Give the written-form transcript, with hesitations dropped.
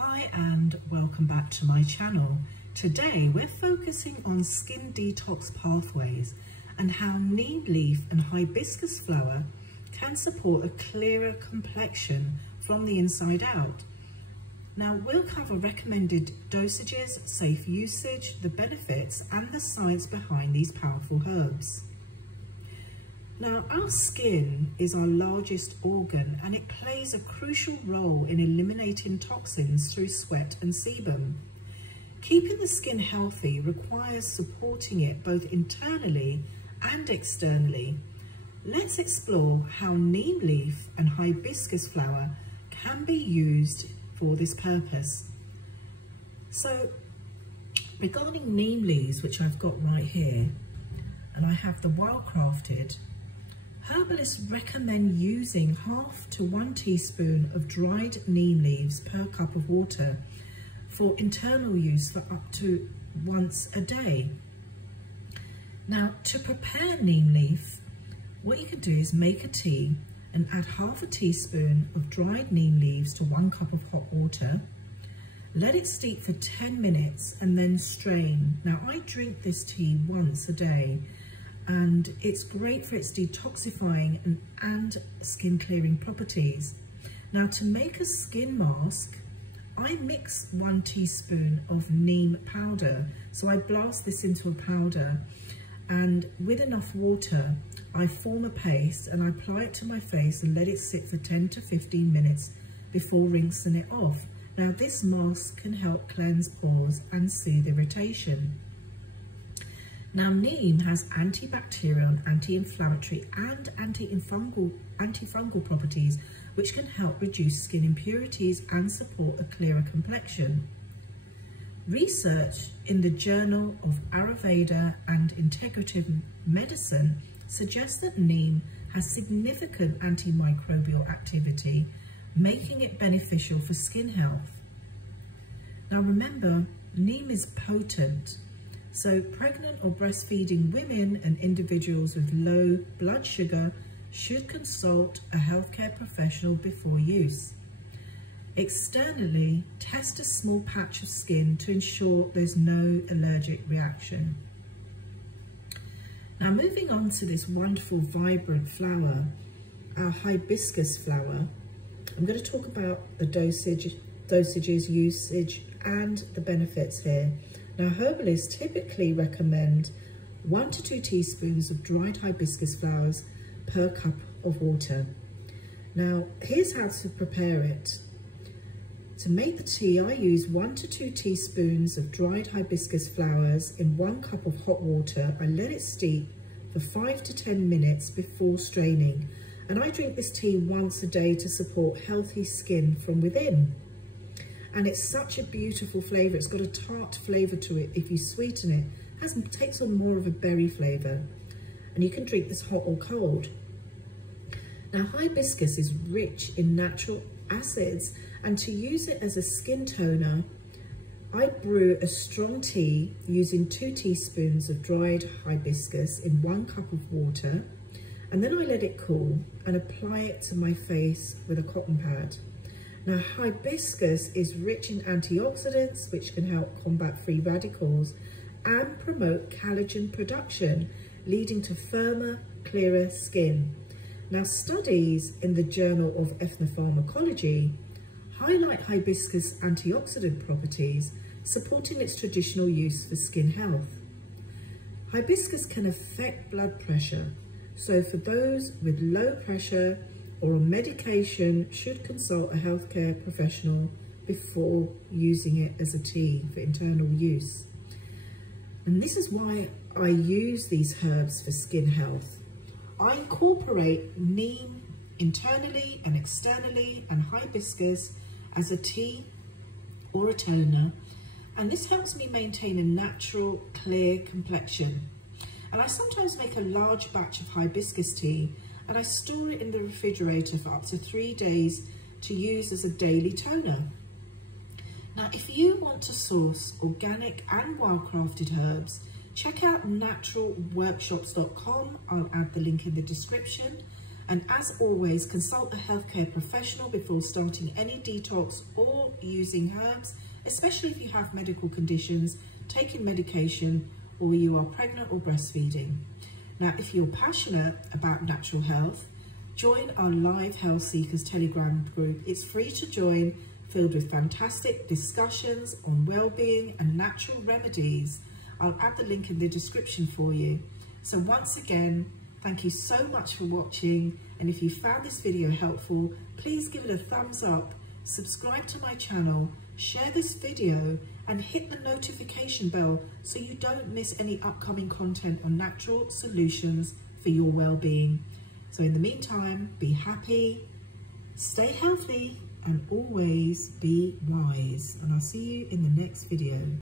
Hi and welcome back to my channel. Today we're focusing on skin detox pathways and how neem leaf and hibiscus flower can support a clearer complexion from the inside out. Now we'll cover recommended dosages, safe usage, the benefits and the science behind these powerful herbs. Now, our skin is our largest organ and it plays a crucial role in eliminating toxins through sweat and sebum. Keeping the skin healthy requires supporting it both internally and externally. Let's explore how neem leaf and hibiscus flower can be used for this purpose. So, regarding neem leaves, which I've got right here, and I have the well-crafted, herbalists recommend using 1/2 to 1 teaspoon of dried neem leaves per cup of water for internal use for up to once a day. Now, to prepare neem leaf, what you can do is make a tea and add 1/2 teaspoon of dried neem leaves to 1 cup of hot water. Let it steep for 10 minutes and then strain. Now, I drink this tea once a day, and it's great for its detoxifying and skin clearing properties. Now, to make a skin mask, I mix 1 teaspoon of neem powder. So I blast this into a powder, and with enough water, I form a paste and I apply it to my face and let it sit for 10 to 15 minutes before rinsing it off. Now, this mask can help cleanse pores and soothe irritation. Now, neem has antibacterial, anti-inflammatory and antifungal properties which can help reduce skin impurities and support a clearer complexion. Research in the Journal of Ayurveda and Integrative Medicine suggests that neem has significant antimicrobial activity, making it beneficial for skin health. Now remember, neem is potent. So pregnant or breastfeeding women and individuals with low blood sugar should consult a healthcare professional before use. Externally, test a small patch of skin to ensure there's no allergic reaction. Now, moving on to this wonderful vibrant flower, our hibiscus flower, I'm going to talk about the dosages, usage and the benefits here. Now, herbalists typically recommend 1 to 2 teaspoons of dried hibiscus flowers per cup of water. Now, here's how to prepare it. To make the tea, I use 1 to 2 teaspoons of dried hibiscus flowers in 1 cup of hot water. I let it steep for 5 to 10 minutes before straining. And I drink this tea once a day to support healthy skin from within. And it's such a beautiful flavour. It's got a tart flavour to it if you sweeten it. It takes on more of a berry flavour. And you can drink this hot or cold. Now, hibiscus is rich in natural acids, and to use it as a skin toner, I brew a strong tea using 2 teaspoons of dried hibiscus in 1 cup of water, and then I let it cool and apply it to my face with a cotton pad. Now, hibiscus is rich in antioxidants, which can help combat free radicals and promote collagen production, leading to firmer, clearer skin. Now, studies in the Journal of Ethnopharmacology highlight hibiscus antioxidant properties, supporting its traditional use for skin health. Hibiscus can affect blood pressure, so for those with low pressure or on medication should consult a healthcare professional before using it as a tea for internal use. And this is why I use these herbs for skin health. I incorporate neem internally and externally and hibiscus as a tea or a toner, and this helps me maintain a natural, clear complexion. And I sometimes make a large batch of hibiscus tea and I store it in the refrigerator for up to 3 days to use as a daily toner. Now, if you want to source organic and well-crafted herbs, check out naturalworkshops.com. I'll add the link in the description. And as always, consult a healthcare professional before starting any detox or using herbs, especially if you have medical conditions, taking medication, or you are pregnant or breastfeeding. Now, if you're passionate about natural health, join our Live Health Seekers Telegram group. It's free to join, filled with fantastic discussions on well-being and natural remedies. I'll add the link in the description for you. So once again, thank you so much for watching. And if you found this video helpful, please give it a thumbs up, subscribe to my channel, share this video, and hit the notification bell so you don't miss any upcoming content on natural solutions for your well-being. So in the meantime, be happy, stay healthy, and always be wise. And I'll see you in the next video.